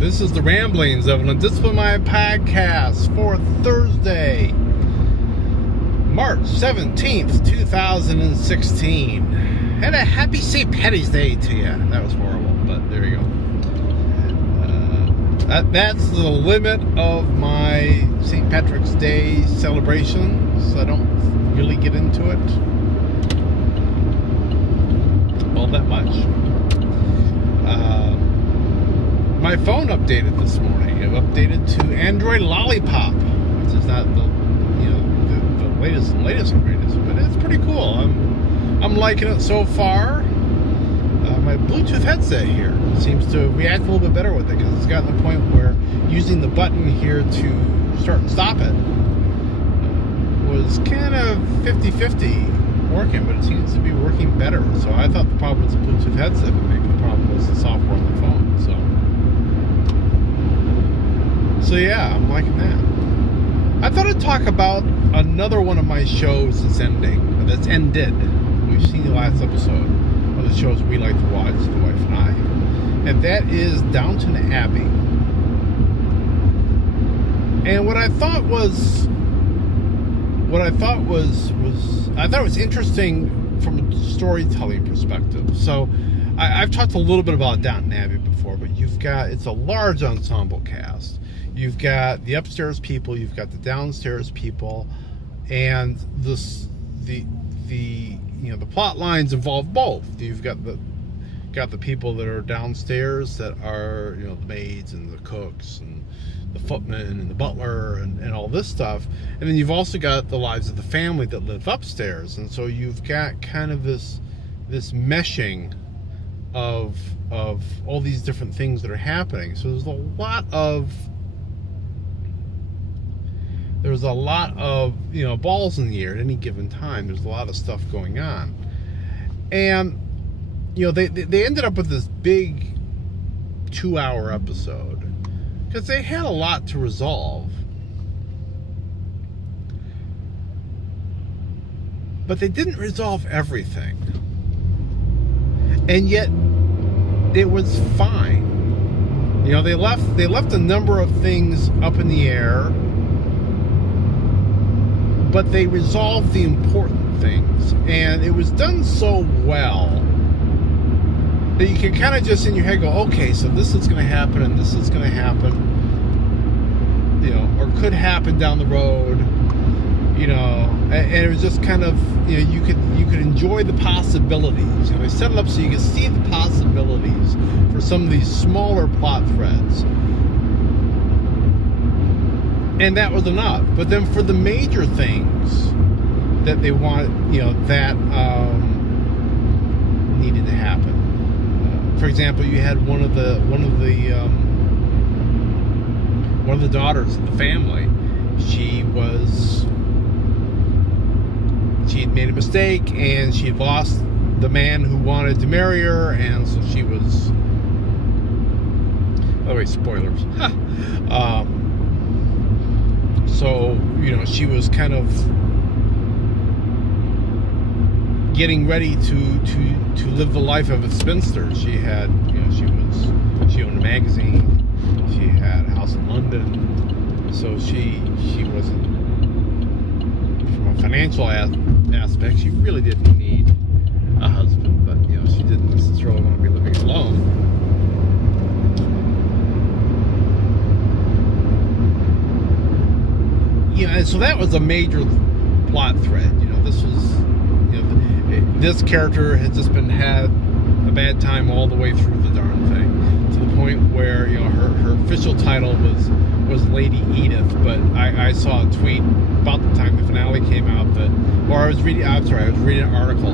This is the ramblings of an Undisciplined Mind podcast for Thursday, March 17th, 2016. And a happy St. Patty's Day to you. That was horrible, but there you go. That's the limit of my St. Patrick's Day celebrations. I don't really get into it all that much. My phone updated this morning. It updated to Android Lollipop, which is not the latest and greatest, but it's pretty cool. I'm liking it so far. My Bluetooth headset here seems to react a little bit better with it because it's gotten to the point where using the button here to start and stop it was kind of 50-50 working, but it seems to be working better. So I thought the problem was the Bluetooth headset, but maybe the problem was the software on the phone. So yeah, I'm liking that. I thought I'd talk about another one of my shows that's ended. We've seen the last episode of the shows we like to watch, the wife and I, and that is Downton Abbey. And I thought it was interesting from a storytelling perspective. So I've talked a little bit about Downton Abbey before, but it's a large ensemble cast. You've got the upstairs people, you've got the downstairs people, and the plot lines involve both. You've got the people that are downstairs that are the maids and the cooks and the footman and the butler and all this stuff, and then you've also got the lives of the family that live upstairs, and so you've got kind of this meshing of all these different things that are happening. So there's a lot of balls in the air at any given time. There's a lot of stuff going on, and they ended up with this big 2-hour episode because they had a lot to resolve, but they didn't resolve everything, and yet it was fine. They left a number of things up in the air, but they resolved the important things, and it was done so well that you can kind of just in your head go, okay, so this is going to happen and this is going to happen, or could happen down the road, and it was just kind of, you could enjoy the possibilities. They set it up so you could see the possibilities for some of these smaller plot threads. And that was enough. But then for the major things that they wanted, that needed to happen. For example, you had one of the daughters of the family. She had made a mistake, and she lost the man who wanted to marry her, and so she was. By the way, spoilers. So, she was kind of getting ready to live the life of a spinster. She had, she owned a magazine, she had a house in London, so she wasn't, from a financial aspect, she really didn't need a husband, but, she didn't necessarily want to be living alone. And so that was a major plot thread. This was, this character had just had a bad time all the way through the darn thing, to the point where her official title was Lady Edith. But I saw a tweet about the time the finale came out I was reading an article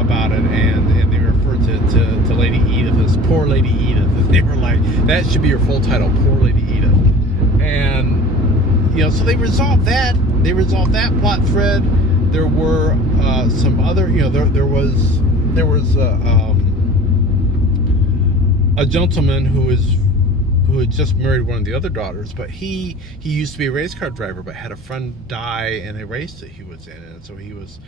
about it, and they referred to Lady Edith as Poor Lady Edith. And they were like, that should be your full title, Poor Lady Edith. And so they resolved that. They resolved that plot thread. There were some other, there was a gentleman who had just married one of the other daughters, but he used to be a race car driver, but had a friend die in a race that he was in, and so he was,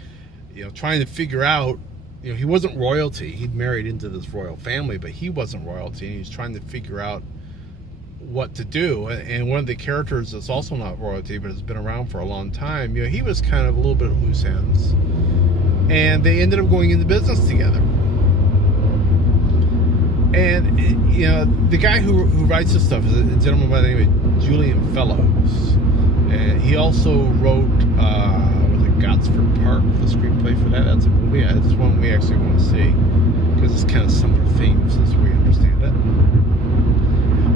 trying to figure out he wasn't royalty. He'd married into this royal family, but he wasn't royalty, and he's trying to figure out what to do. And one of the characters that's also not royalty, but has been around for a long time, he was kind of a little bit of loose ends, and they ended up going into business together. And the guy who writes this stuff is a gentleman by the name of Julian Fellows, and he also wrote was it Gosford Park, the screenplay for that. That's a movie. It's one we actually want to see because it's kind of similar themes as we understand it.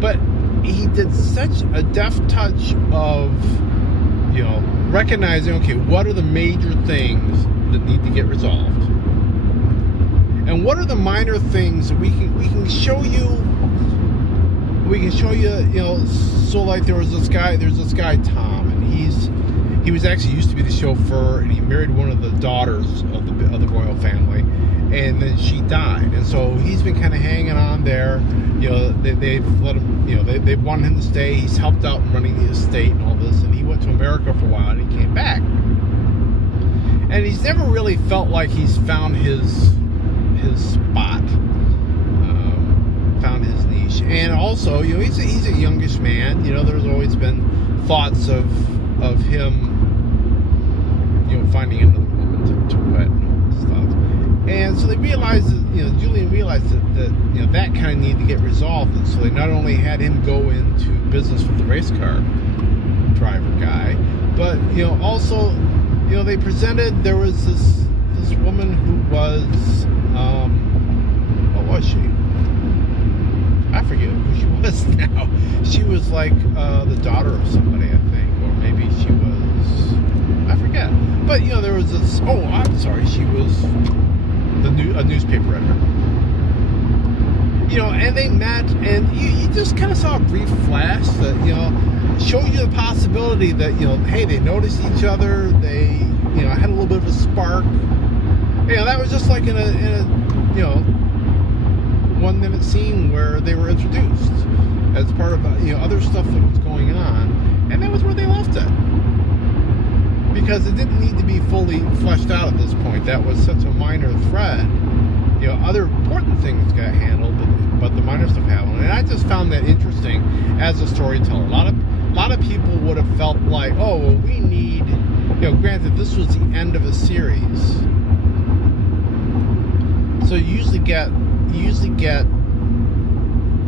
But he did such a deft touch of recognizing, okay, what are the major things that need to get resolved, and what are the minor things that we can show you. So like there's this guy Tom, and he was actually used to be the chauffeur, and he married one of the daughters of the royal family, and then she died, and so he's been kind of hanging on there. They've let him, they've wanted him to stay. He's helped out in running the estate and all this, and he went to America for a while, and he came back, and he's never really felt like he's found his spot, found his niche. And also, he's a youngish man. There's always been thoughts of him, finding another woman to wed and stuff. And so they realized that, Julian realized that that kind of needed to get resolved. And so they not only had him go into business with the race car driver guy, but also they presented, there was this woman who was what was she? I forget who she was now. She was like the daughter of somebody, I think, or maybe she was, I forget. But there was this. Oh, I'm sorry. She was a newspaper editor. And they met, and you just kind of saw a brief flash that showed you the possibility that hey, they noticed each other. They had a little bit of a spark. That was just like in a 1-minute scene where they were introduced as part of other stuff that was going on, and that was where they left it, because it didn't need to be fully fleshed out at this point. That was such a minor thread. Other important things got handled, but the minor stuff happened, and I just found that interesting as a storyteller. A lot of people would have felt like, oh, well, we need, granted this was the end of a series, so you usually get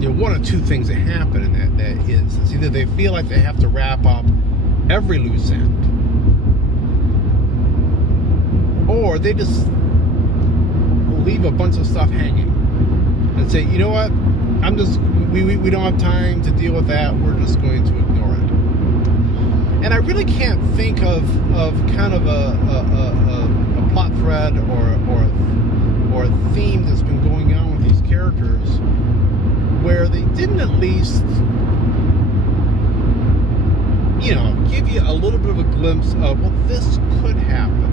one or two things that happen in that instance. Either they feel like they have to wrap up every loose end, or they just leave a bunch of stuff hanging and say, you know what, we don't have time to deal with that, we're just going to ignore it. And I really can't think of kind of a plot thread or a theme that's been going on with these characters where they didn't at least give you a little bit of a glimpse of, well, this could happen,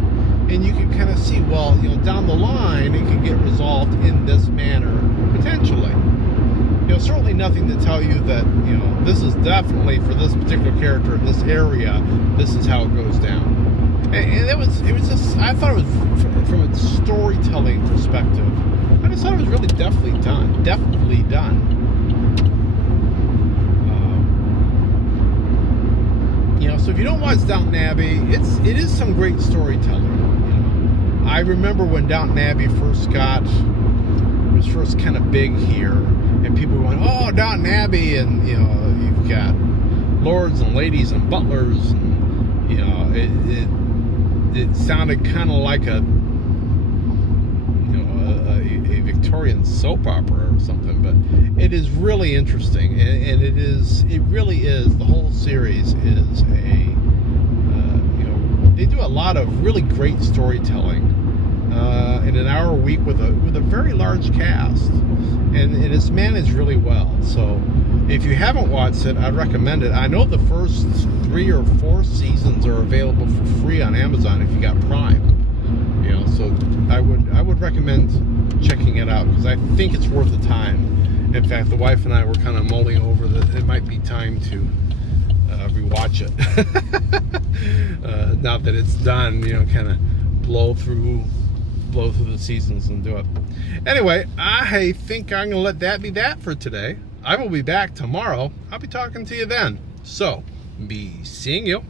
and you can kind of see, well, down the line it could get resolved in this manner potentially. Certainly nothing to tell you that this is definitely for this particular character in this area, this is how it goes down. And it was just, I thought it was from a storytelling perspective, I just thought it was really deftly done. So if you don't watch Downton Abbey, it is some great storytelling. I remember when Downton Abbey was first kind of big here, and people were going, oh, Downton Abbey, and you've got lords and ladies and butlers, and it sounded kind of like a Victorian soap opera or something, but it is really interesting, and it really is, the whole series is they do a lot of really great storytelling in an hour a week with a very large cast, and it's managed really well. So if you haven't watched it, I'd recommend it. I know the first 3 or 4 seasons are available for free on Amazon if you got Prime. So I would recommend checking it out, because I think it's worth the time. In fact, the wife and I were kind of mulling over that it might be time to rewatch it. Now that it's done, kind of blow through blow through the seasons and do it. Anyway, I think I'm going to let that be that for today. I will be back tomorrow. I'll be talking to you then. So, be seeing you.